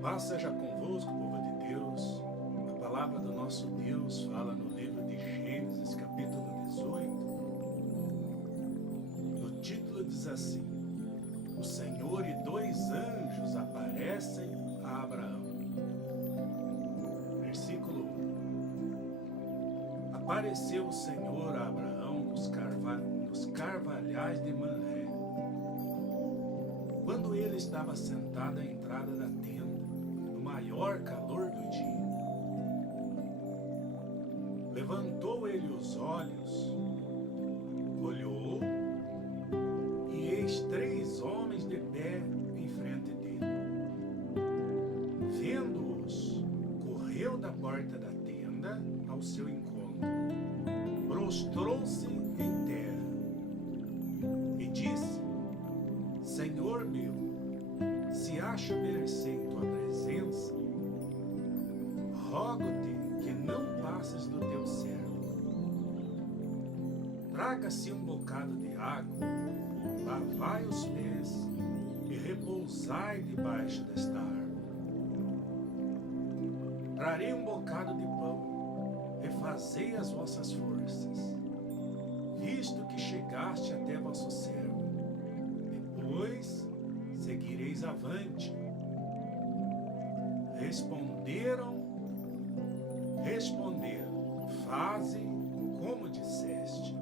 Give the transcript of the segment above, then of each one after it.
Paz seja convosco, povo de Deus. A palavra do nosso Deus fala no livro de Gênesis, capítulo 18. No título diz assim: O Senhor e dois anjos aparecem a Abraão. Versículo 1. Apareceu o Senhor a Abraão nos carvalhais de Manré, quando ele estava sentado à entrada da tenda, no maior calor do dia. Levantou ele os olhos, olhou, e eis três homens de pé em frente dele. Vendo-os, correu da porta da tenda ao seu encontro, prostrou-se em terra e disse: Senhor meu, se acho mercê em tua presença, rogo-te que não passes do teu servo. Traga-se um bocado de água, lavai os pés e repousai debaixo desta árvore. Trarei um bocado de pão, refazei as vossas forças, visto que chegaste até vosso servo. Depois seguireis avante. Responderam, faze como disseste.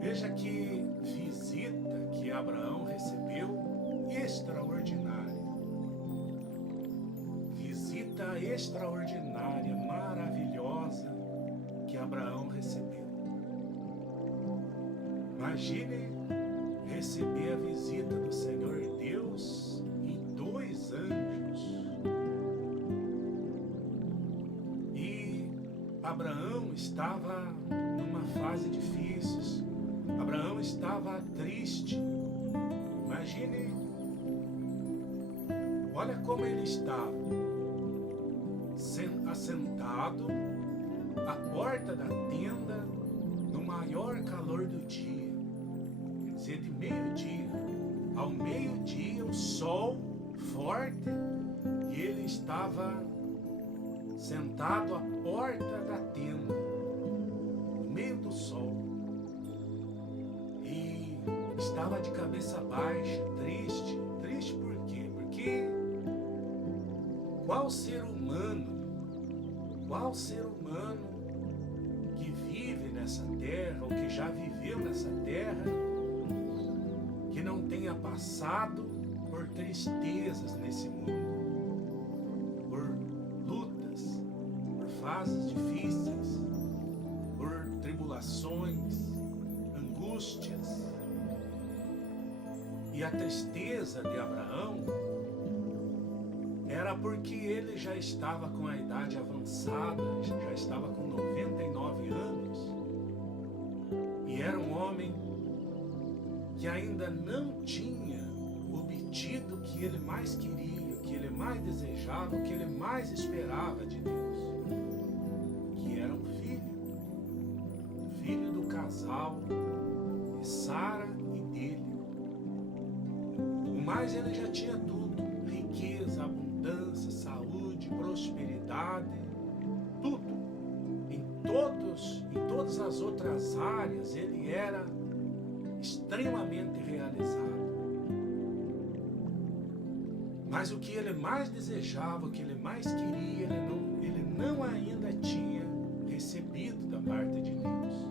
Veja que visita que Abraão recebeu extraordinária. Visita extraordinária, maravilhosa que Abraão recebeu. Imagine receber a visita do Senhor Deus e dois anjos. E Abraão estava numa fase difícil. Abraão estava triste. Imagine, olha como ele estava, assentado à porta da tenda no maior calor do dia. Quer dizer, de meio-dia ao meio-dia, o sol forte, e ele estava sentado à porta da tenda, no meio do sol, e estava de cabeça baixa, triste. Triste por quê? Porque qual ser humano que vive nessa terra, ou que já viveu nessa terra, que não tenha passado por tristezas nesse mundo, por lutas, por fases difíceis, por tribulações, angústias. E a tristeza de Abraão era porque ele já estava com a idade avançada, já estava com 99 anos, e era um homem que ainda não tinha obtido o que ele mais queria, o que ele mais desejava, o que ele mais esperava de Deus, que era um filho do casal de Sara e dele. O mais ele já tinha tudo: riqueza, abundância, saúde, prosperidade, tudo. Em todas as outras áreas ele era extremamente realizado. Mas o que ele mais desejava, o que ele mais queria, ele não ainda tinha recebido da parte de Deus.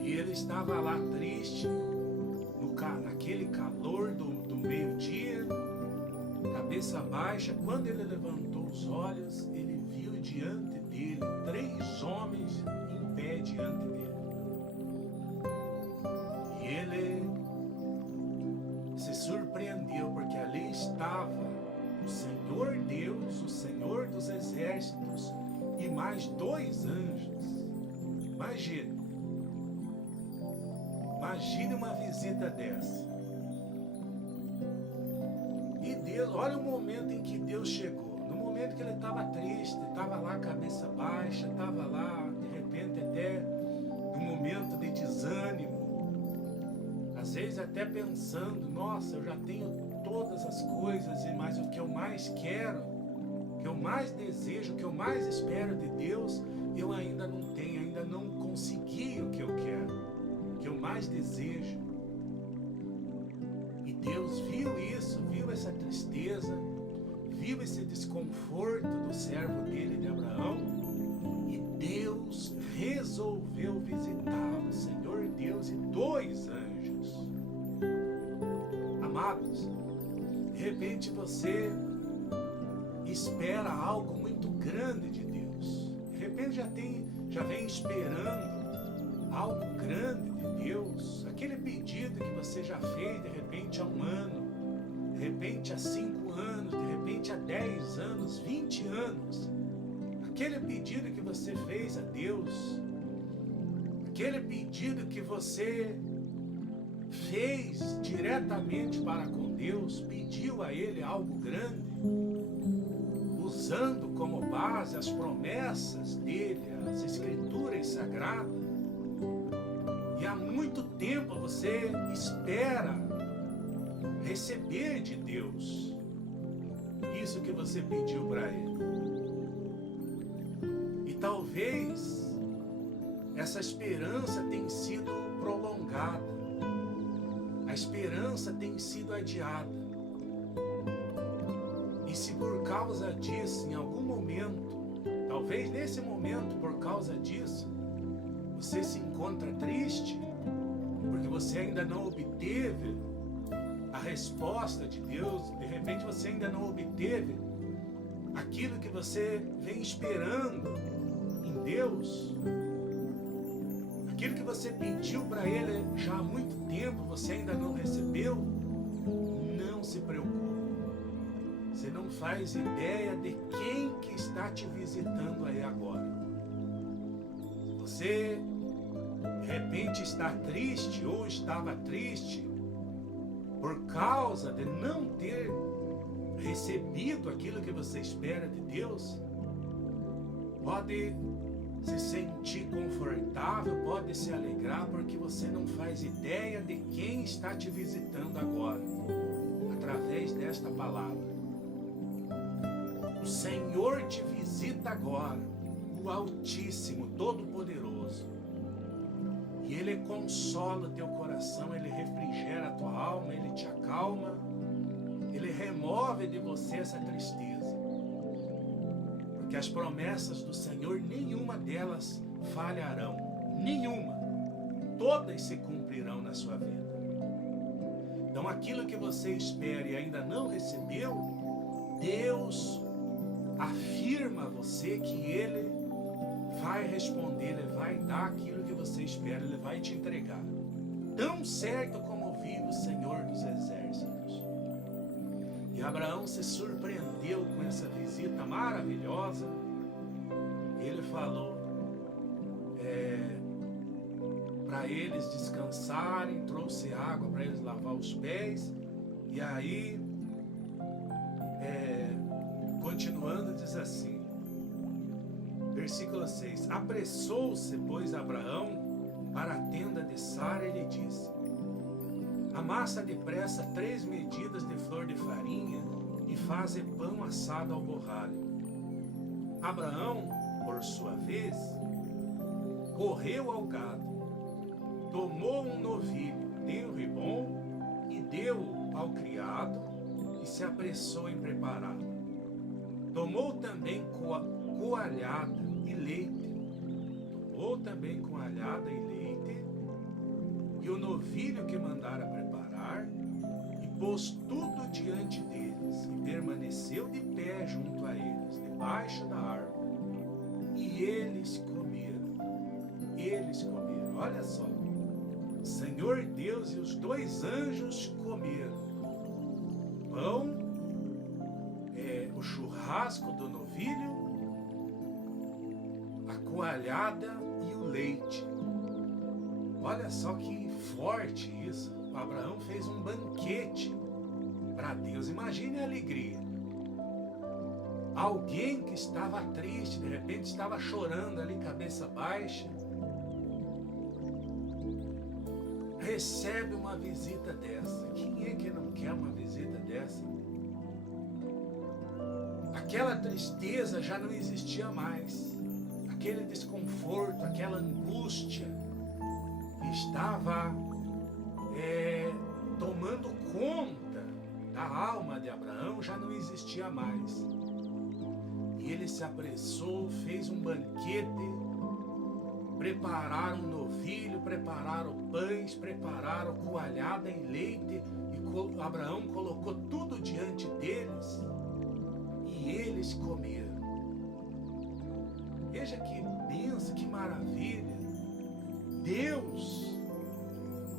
E ele estava lá triste, naquele calor do meio-dia, cabeça baixa. Quando ele levantou os olhos, ele viu diante dele três homens em pé diante dele. E ele se surpreendeu, porque ali estava o Senhor Deus, o Senhor dos exércitos, e mais dois anjos. Imagine uma visita dessa. E Deus, olha o momento em que Deus chegou. No momento que ele estava triste, estava lá cabeça baixa, estava lá de repente até num momento de desânimo, às vezes até pensando: nossa, eu já tenho todas as coisas, mas o que eu mais quero, o que eu mais desejo, o que eu mais espero de Deus, eu ainda não tenho, ainda não consegui o que eu quero, o que eu mais desejo. E Deus viu isso, viu essa tristeza, viu esse desconforto do servo dele, de Abraão, e Deus resolveu visitá-lo, Senhor Deus e 2 anjos. Amados, de repente você espera algo muito grande de Deus. De repente já vem esperando algo grande de Deus. Aquele pedido que você já fez de repente há 1 ano, de repente há 5 anos, de repente há 10 anos, 20 anos. Aquele pedido que você fez a Deus, aquele pedido que você fez diretamente para com Deus, pediu a Ele algo grande, usando como base as promessas dele, as escrituras sagradas, e há muito tempo você espera receber de Deus isso que você pediu para Ele. E talvez essa esperança tenha sido prolongada, a esperança tem sido adiada. E se por causa disso, em algum momento, talvez nesse momento, por causa disso, você se encontra triste, porque você ainda não obteve a resposta de Deus, de repente você ainda não obteve aquilo que você vem esperando em Deus, aquilo que você pediu para Ele já há muito tempo, você ainda não recebeu, não se preocupe. Você não faz ideia de quem que está te visitando aí agora. Você, de repente, está triste ou estava triste por causa de não ter recebido aquilo que você espera de Deus. Pode se sentir confortável, pode se alegrar, porque você não faz ideia de quem está te visitando agora, através desta palavra. O Senhor te visita agora, o Altíssimo, Todo-Poderoso, e Ele consola o teu coração, Ele refrigera a tua alma, Ele te acalma, Ele remove de você essa tristeza. Porque as promessas do Senhor, nenhuma delas falharão, nenhuma, todas se cumprirão na sua vida. Então aquilo que você espera e ainda não recebeu, Deus afirma a você que Ele vai responder, Ele vai dar aquilo que você espera, Ele vai te entregar. Tão certo como vive o Senhor dos Exércitos. E Abraão se surpreendeu com essa visita maravilhosa. Ele falou para eles descansarem, trouxe água para eles lavar os pés. E aí, continuando, diz assim, versículo 6: apressou-se, pois, Abraão para a tenda de Sara e lhe disse: amassa depressa 3 medidas de flor de farinha e faze pão assado ao borralho. Abraão, por sua vez, correu ao gado, tomou um novilho, tenro e bom, e deu-o ao criado, e se apressou em prepará-lo. Tomou também coalhada e leite, e o novilho que mandara preparar, e pôs tudo diante deles, e permaneceu de pé junto a eles, debaixo da árvore. E eles comeram. Olha só, o Senhor Deus e os 2 anjos comeram pão, o churrasco do novilho, a coalhada e o leite. Olha só que forte isso. O Abraão fez um banquete para Deus. Imagine a alegria. Alguém que estava triste, de repente estava chorando ali, cabeça baixa, recebe uma visita dessa. Quem é que não quer uma visita dessa? dessa. Aquela tristeza já não existia mais. Aquele desconforto, aquela angústia que estava tomando conta da alma de Abraão já não existia mais. E ele se apressou, fez um banquete, prepararam um novilho, prepararam pães, prepararam coalhada em leite, e Abraão colocou tudo diante deles, e eles comeram. Veja que bênção, que maravilha! Deus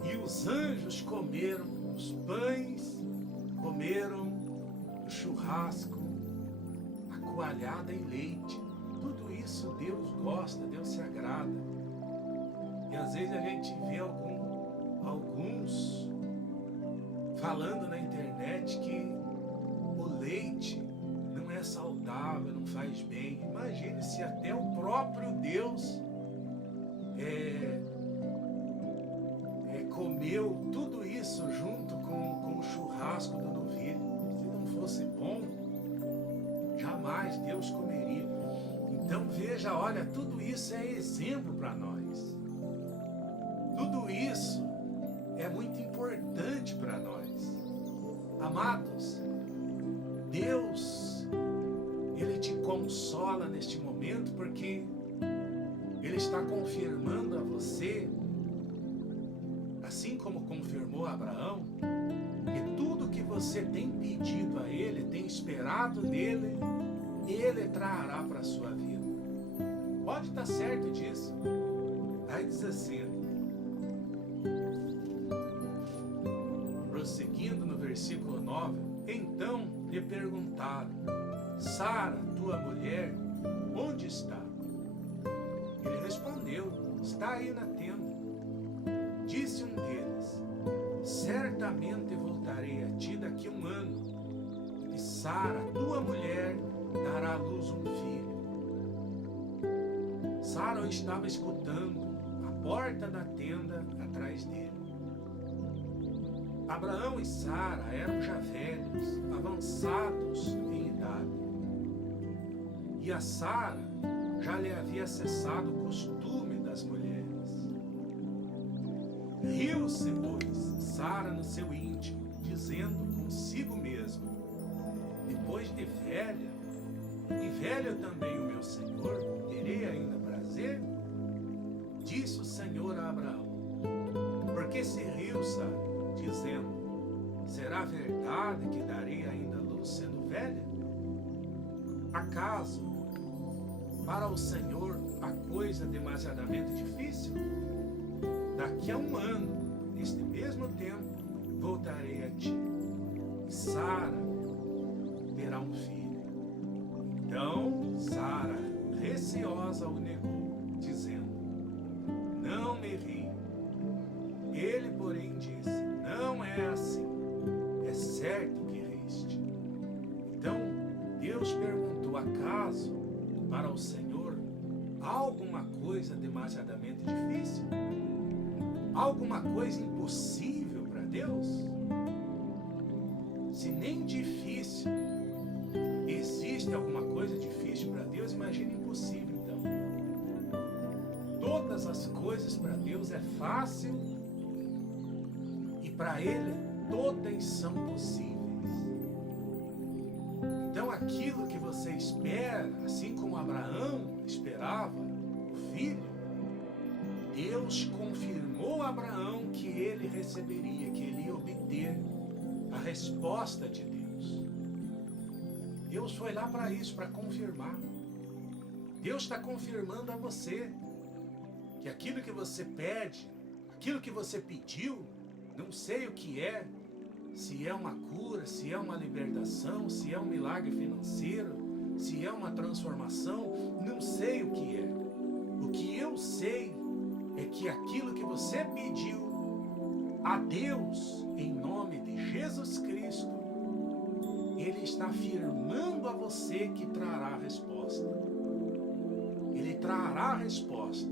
e os anjos comeram os pães, comeram o churrasco, a coalhada em leite. Tudo isso Deus gosta, Deus se agrada. E às vezes a gente vê alguns falando na internet que o leite não é saudável, não faz bem. Imagine se até o próprio Deus comeu tudo isso junto com o churrasco do novilho. Se não fosse bom, jamais Deus comeria. Então veja, olha, tudo isso é exemplo para nós. Tudo isso é muito importante para nós. Amados, Deus, Ele te consola neste momento porque Ele está confirmando a você, assim como confirmou a Abraão, que tudo que você tem pedido a Ele, tem esperado nele, Ele trará para a sua vida. Pode estar certo disso. Aí diz assim, prosseguindo no versículo 9, então lhe perguntaram, Sara, tua mulher, onde está? Ele respondeu, está aí na tenda. Disse um deles, certamente voltarei a ti daqui a 1 ano, e Sara, tua mulher, dará à luz um filho. Sara estava escutando a porta da tenda atrás dele. Abraão e Sara eram já velhos, avançados em idade. E a Sara já lhe havia cessado o costume das mulheres. Riu-se, pois, Sara no seu íntimo, dizendo consigo mesma, depois de velha, e velho também o meu Senhor, terei ainda prazer? Disse o Senhor a Abraão, porque se riu, Sara, dizendo, será verdade que darei ainda luz sendo velha? Acaso, para o Senhor, a coisa demasiadamente difícil? Daqui a 1 ano, neste mesmo tempo, voltarei a ti, e Sara terá um filho. Então, Sara, receosa, o negou, dizendo, não me ri. Ele, porém, disse, não é assim, é certo que riste. Então, Deus perguntou, acaso, para o Senhor, há alguma coisa demasiadamente difícil? Alguma coisa impossível para Deus? Se nem difícil existe alguma coisa difícil para Deus, imagine impossível então. Todas as coisas para Deus é fácil e para Ele todas são possíveis. Então aquilo que você espera, assim como Abraão esperava o filho, Deus confirmou a Abraão que ele receberia, que ele ia obter a resposta de Deus. Deus foi lá para isso, para confirmar. Deus está confirmando a você que aquilo que você pede, aquilo que você pediu, não sei o que é, se é uma cura, se é uma libertação, se é um milagre financeiro, se é uma transformação, não sei o que é. O que eu sei é que aquilo que você pediu a Deus, em nome de Jesus Cristo, Ele está afirmando a você que trará a resposta. Ele trará a resposta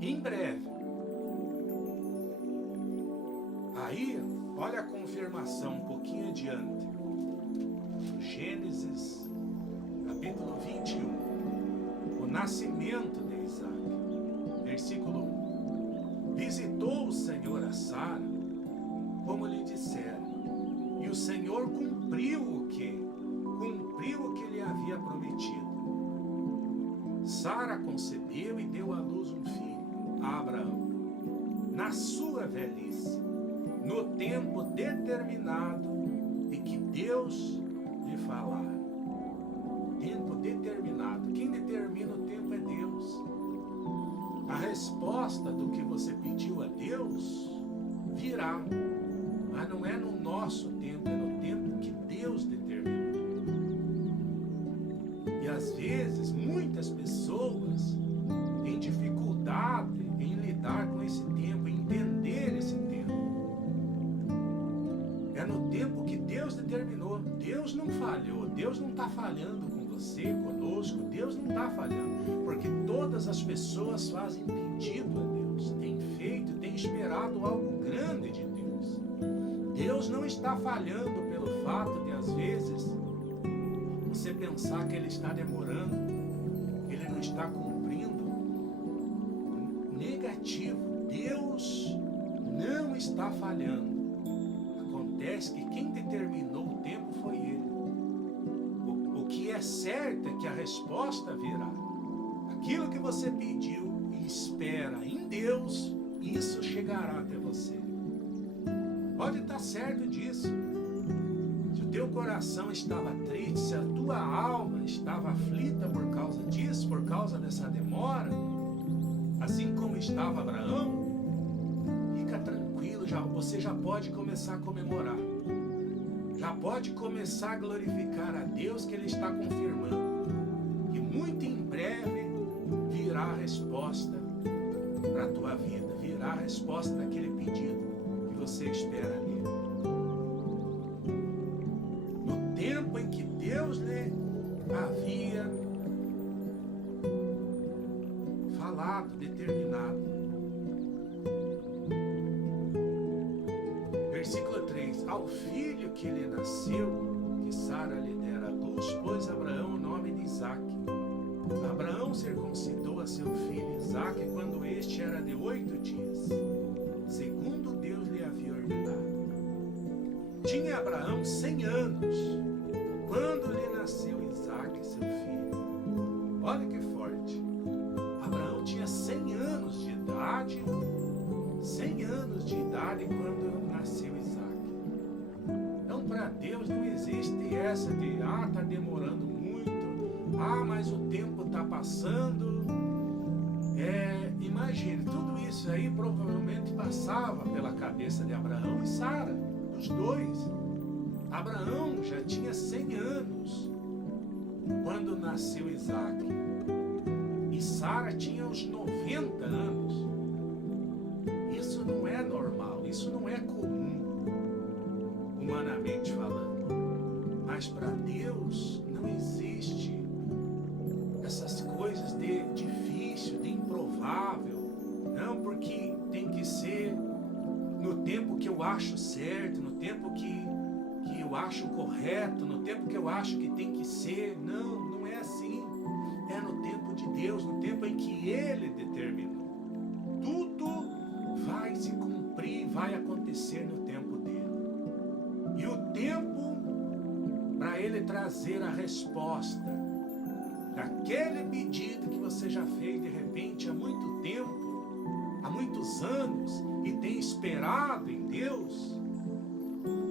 em breve. Aí, olha a confirmação um pouquinho adiante. capítulo 21, o nascimento de Isaac. Versículo 1. Visitou o Senhor a Sara, como lhe dissera, e o Senhor cumpriu o que lhe havia prometido. Sara concebeu e deu à luz um filho, a Abraão, na sua velhice, no tempo determinado de que Deus lhe falara. Tempo determinado. Quem determina o tempo é Deus. A resposta do que você pediu a Deus virá, mas não é no nosso tempo, é no tempo que Deus determinou. E às vezes muitas pessoas têm dificuldade em lidar com esse tempo, em entender esse tempo. É no tempo que Deus determinou. Deus não falhou, Deus não está falhando com você, conosco, Deus não está falhando, porque todas as pessoas fazem pedido a Deus, têm feito, têm esperado algo grande de Deus. Deus não está falhando pelo fato de, às vezes, você pensar que Ele está demorando, Ele não está cumprindo. Negativo. Deus não está falhando. Acontece que quem determinou o tempo foi Ele. O que é certo é que a resposta virá. Aquilo que você pediu e espera em Deus, isso chegará até você. Pode estar certo disso. Se o teu coração estava triste, se a tua alma estava aflita por causa disso, por causa dessa demora, assim como estava Abraão, fica tranquilo, você já pode começar a comemorar. Já pode começar a glorificar a Deus, que Ele está confirmando. E muito em breve virá a resposta para a tua vida, virá a resposta daquele pedido que você espera ali. No tempo em que Deus lhe havia falado, determinado. Versículo 3. Ao filho que lhe nasceu, que Sara lhe dera à luz, pôs Abraão o nome de Isaque. Abraão circuncidou a seu filho Isaque quando este era de 8 dias, segundo Deus lhe havia ordenado. Tinha Abraão 100 anos quando lhe nasceu Isaque, seu filho. Olha que forte. Abraão tinha 100 anos de idade, 100 anos de idade quando nasceu Isaque. Então, para Deus não existe essa de, está demorando muito, mas o tempo está passando. Imagine, tudo isso aí provavelmente passava pela cabeça de Abraão e Sara, os dois. Abraão já tinha 100 anos quando nasceu Isaque. E Sara tinha uns 90 anos. Isso não é normal, isso não é comum, humanamente falando. Mas para Deus não existe essas coisas de difícil, de improvável. Não, porque tem que ser no tempo que eu acho certo, no tempo que eu acho correto, no tempo que eu acho que tem que ser. Não, não é assim. É no tempo de Deus, no tempo em que Ele determinou. Tudo vai se cumprir, vai acontecer no tempo dele. E o tempo para Ele trazer a resposta daquele pedido que você já fez de repente há muito tempo, há muitos anos, e tem esperado em Deus,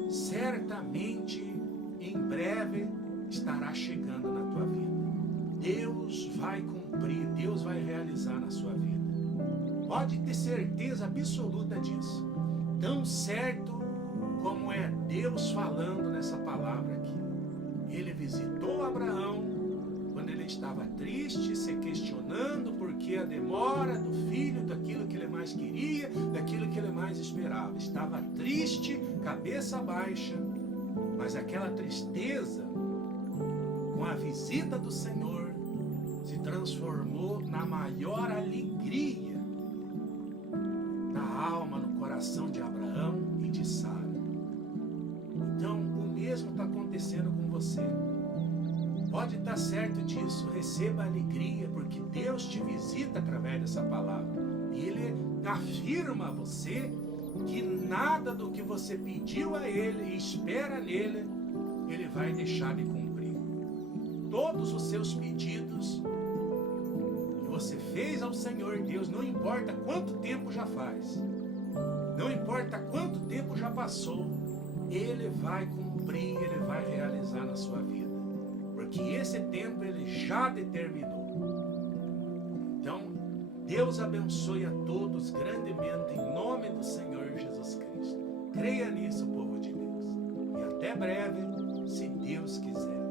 certamente em breve estará chegando na tua vida. Deus vai cumprir, Deus vai realizar na sua vida. Pode ter certeza absoluta disso. Tão certo como é Deus falando nessa palavra aqui. Ele visitou Abraão quando ele estava triste, se questionando porque a demora do filho, daquilo que ele mais queria, daquilo que ele mais esperava. Estava triste, cabeça baixa, mas aquela tristeza, com a visita do Senhor, se transformou na maior alegria na alma, no coração de Abraão e de Sara. Então, o mesmo está acontecendo com você. Pode estar certo disso, receba alegria, porque Deus te visita através dessa palavra. E Ele afirma a você que nada do que você pediu a Ele e espera nele, Ele vai deixar de cumprir. Todos os seus pedidos que você fez ao Senhor Deus, não importa quanto tempo já faz, não importa quanto tempo já passou, Ele vai cumprir, Ele vai realizar na sua vida. Porque esse tempo Ele já determinou. Então, Deus abençoe a todos grandemente em nome do Senhor Jesus Cristo. Creia nisso, povo de Deus. E até breve, se Deus quiser.